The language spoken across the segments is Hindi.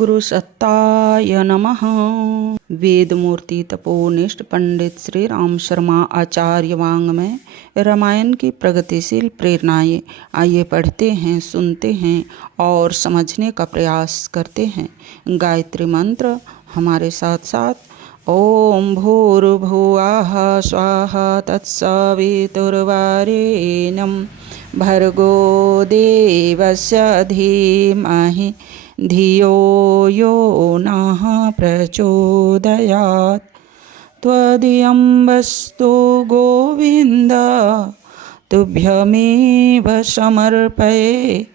गुरु सत्ताय नमः। वेदमूर्ति तपोनिष्ठ पंडित श्री राम शर्मा आचार्य वाङ्मय रामायण की प्रगतिशील प्रेरणाएं। आइए पढ़ते हैं, सुनते हैं और समझने का प्रयास करते हैं। गायत्री मंत्र हमारे साथ साथ। ओम भूर्भुवः स्वाहा तत्सवितुर्वरेण्यं भर्गो देवस्य धीमहि धियो यो नः प्रचोदयात्। त्वदीयं वस्तु गोविन्द तुभ्यमेव समर्पये,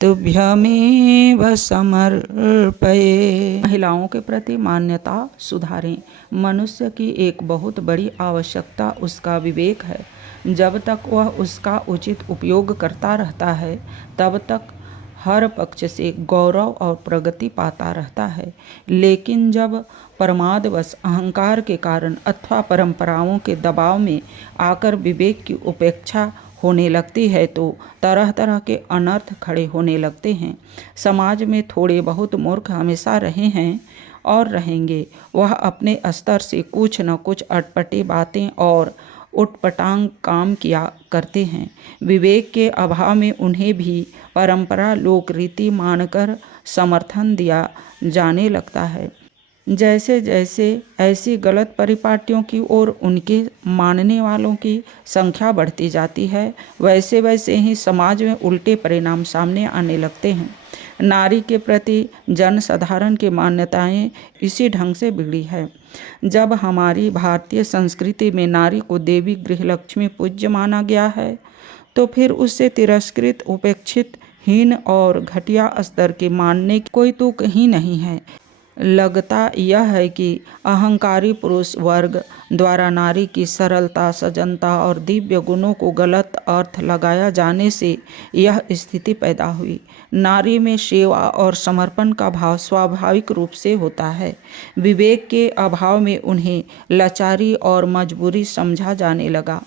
तुभ्यमेव समर्पये। महिलाओं के प्रति मान्यता सुधारें। मनुष्य की एक बहुत बड़ी आवश्यकता उसका विवेक है। जब तक वह उसका उचित उपयोग करता रहता है तब तक हर पक्ष से गौरव और प्रगति पाता रहता है। लेकिन जब प्रमादवश अहंकार के कारण अथवा परंपराओं के दबाव में आकर विवेक की उपेक्षा होने लगती है तो तरह तरह के अनर्थ खड़े होने लगते हैं। समाज में थोड़े बहुत मूर्ख हमेशा रहे हैं और रहेंगे। वह अपने स्तर से कुछ न कुछ अटपटी बातें और उटपटांग काम किया करते हैं। विवेक के अभाव में उन्हें भी परंपरा लोक रीति मानकर समर्थन दिया जाने लगता है। जैसे जैसे ऐसी गलत परिपाटियों की ओर उनके मानने वालों की संख्या बढ़ती जाती है, वैसे वैसे ही समाज में उल्टे परिणाम सामने आने लगते हैं। नारी के प्रति जनसाधारण की मान्यताएं इसी ढंग से बिगड़ी है। जब हमारी भारतीय संस्कृति में नारी को देवी गृहलक्ष्मी पूज्य माना गया है तो फिर उससे तिरस्कृत, उपेक्षित, हीन और घटिया स्तर के मानने की कोई तुक ही नहीं है। लगता यह है कि अहंकारी पुरुष वर्ग द्वारा नारी की सरलता, सजनता और दिव्य गुणों को गलत अर्थ लगाया जाने से यह स्थिति पैदा हुई। नारी में सेवा और समर्पण का भाव स्वाभाविक रूप से होता है। विवेक के अभाव में उन्हें लाचारी और मजबूरी समझा जाने लगा।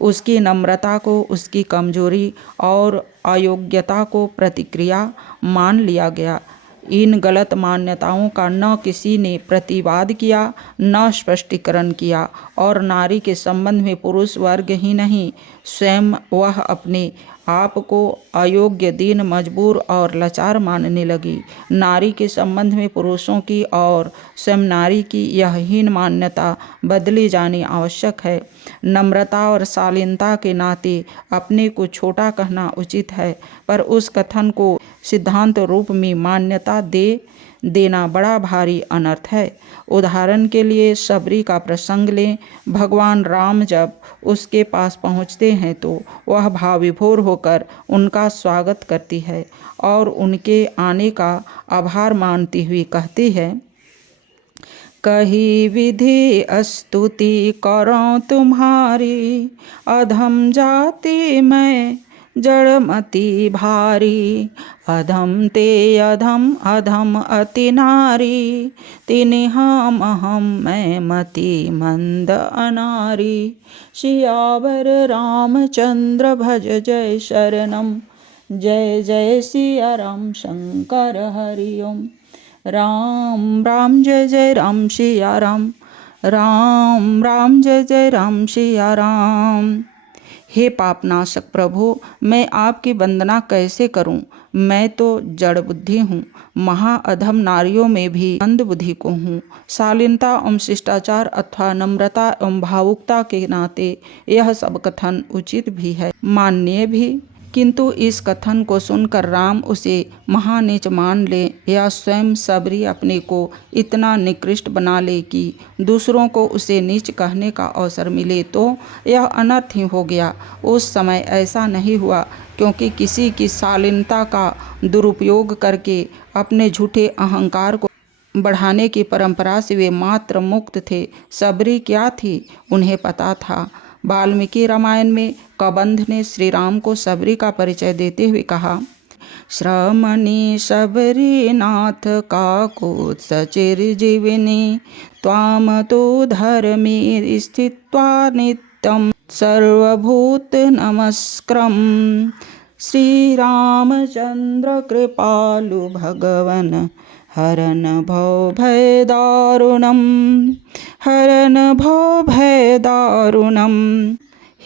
उसकी नम्रता को उसकी कमजोरी और अयोग्यता को प्रतिक्रिया मान लिया गया। इन गलत मान्यताओं का न किसी ने प्रतिवाद किया, न स्पष्टीकरण किया और नारी के संबंध में पुरुष वर्ग ही नहीं, स्वयं वह अपने आप को अयोग्य, दीन, मजबूर और लाचार मानने लगी। नारी के संबंध में पुरुषों की और स्वयं नारी की यह हीन मान्यता बदली जानी आवश्यक है। नम्रता और शालीनता के नाते अपने को छोटा कहना उचित है, पर उस कथन को सिद्धांत रूप में मान्यता देना बड़ा भारी अनर्थ है। उदाहरण के लिए सबरी का प्रसंग लें। भगवान राम जब उसके पास पहुंचते हैं तो वह भाव विभोर होकर उनका स्वागत करती है और उनके आने का आभार मानती हुई कहती है, कही विधि स्तुति करो तुम्हारी, अधम जाति मैं जड़मति भारी। अधम ते अधम अधम अति नारी, तिन्हाम हम मैं मति मंद अनारी। सियावर रामचंद्र भज जय शरणम, जय जय सिया राम शंकर हरि ओम। राम राम जय जय राम सिया राम, राम राम जय जय राम सिया राम। हे पापनाशक प्रभु, मैं आपकी वंदना कैसे करूं? मैं तो जड़ बुद्धि हूँ, महाअधम नारियों में भी मंद बुद्धि को हूँ। शालीनता एवं शिष्टाचार अथवा नम्रता एवं भावुकता के नाते यह सब कथन उचित भी है, माननीय भी। किंतु इस कथन को सुनकर राम उसे महानीच मान ले या स्वयं सबरी अपने को इतना निकृष्ट बना ले कि दूसरों को उसे नीच कहने का अवसर मिले तो यह अनर्थ ही हो गया। उस समय ऐसा नहीं हुआ क्योंकि किसी की शालीनता का दुरुपयोग करके अपने झूठे अहंकार को बढ़ाने की परंपरा से वे मात्र मुक्त थे। सबरी क्या थी उन्हें पता था। वाल्मीकि रामायण में कबंध ने श्री राम को सबरी का परिचय देते हुए कहा, श्रमणी सबरी नाथ काकुत सचिर जीविनी, त्वाम तो धर्मे स्थित्वा नित्यम सर्वभूत नमस्क्रम। श्री रामचंद्र कृपालु भगवन हरन भव भय दारुणम, हरन भव भय दारुणम।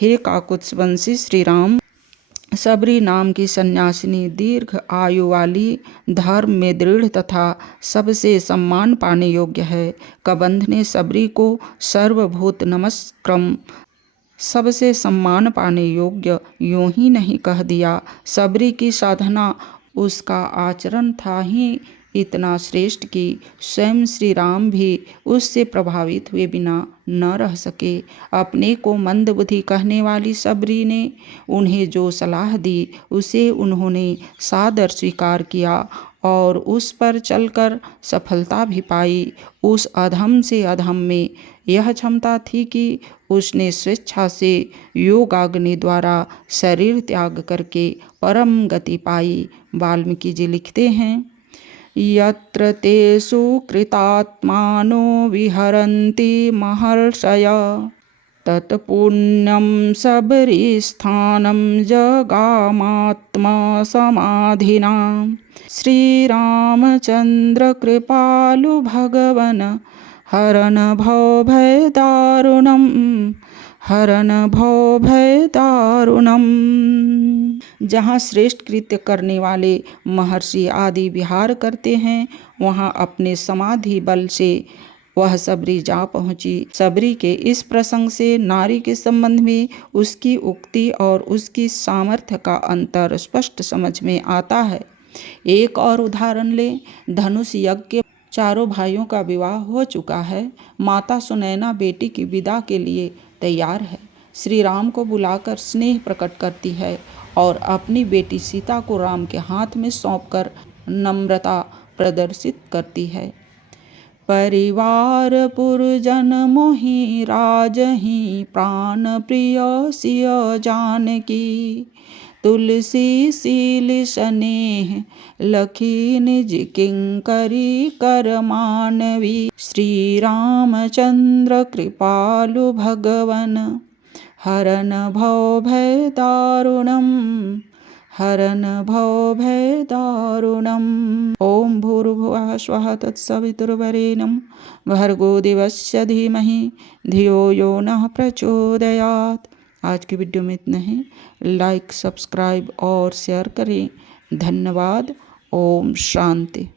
हे काकुत्सवंशी श्री राम, सबरी नाम की सन्यासिनी दीर्घ आयु वाली, धर्म में दृढ़ तथा सबसे सम्मान पाने योग्य है। कबंध ने सबरी को सर्वभूत नमस्क्रम, सबसे सम्मान पाने योग्य, यूं ही नहीं कह दिया। सबरी की साधना, उसका आचरण था ही इतना श्रेष्ठ कि स्वयं श्री राम भी उससे प्रभावित हुए बिना न रह सके। अपने को मंदबुद्धि कहने वाली सबरी ने उन्हें जो सलाह दी उसे उन्होंने सादर स्वीकार किया और उस पर चलकर सफलता भी पाई। उस अधम से अधम में यह क्षमता थी कि उसने स्वेच्छा से योगाग्नि द्वारा शरीर त्याग करके परम गति पाई। वाल्मीकि जी लिखते हैं, यत्र ते सुकृतात्मानो विहरन्ति महर्षया, तत्पुण्यं सबरीस्थानं जगामात्मा समाधिना। श्रीरामचंद्र कृपालु भगवन हरन भव भय दारुणम, हरन भव भय दारुणम। जहाँ श्रेष्ठ कृत्य करने वाले महर्षि आदि विहार करते हैं, वहाँ अपने समाधि बल से वह सबरी जा पहुँची। सबरी के इस प्रसंग से नारी के संबंध में उसकी उक्ति और उसकी सामर्थ्य का अंतर स्पष्ट समझ में आता है। एक और उदाहरण ले, धनुष यज्ञ के चारों भाइयों का विवाह हो चुका है। माता सुनैना बेटी की विदा के लिए तैयार है। श्री राम को बुलाकर स्नेह प्रकट करती है और अपनी बेटी सीता को राम के हाथ में सौंपकर नम्रता प्रदर्शित करती है। परिवार पुरजन मोहि राजहि, प्राण प्रिय सिय जानकी। तुलसी सील स्नेह लखी निज किंकरी कर मानवी। श्री रामचंद्र कृपालु भगवन हरन भव भय दारुणम, हरन भव भय दारुणम। ओम भूर्भुवः स्वः तत्सवितुर्वरेण्यं भर्गो देवस्य धीमहि धियो यो नः प्रचोदयात्। आज की वीडियो में इतना ही। लाइक, सब्सक्राइब और शेयर करें। धन्यवाद। ओम शांति।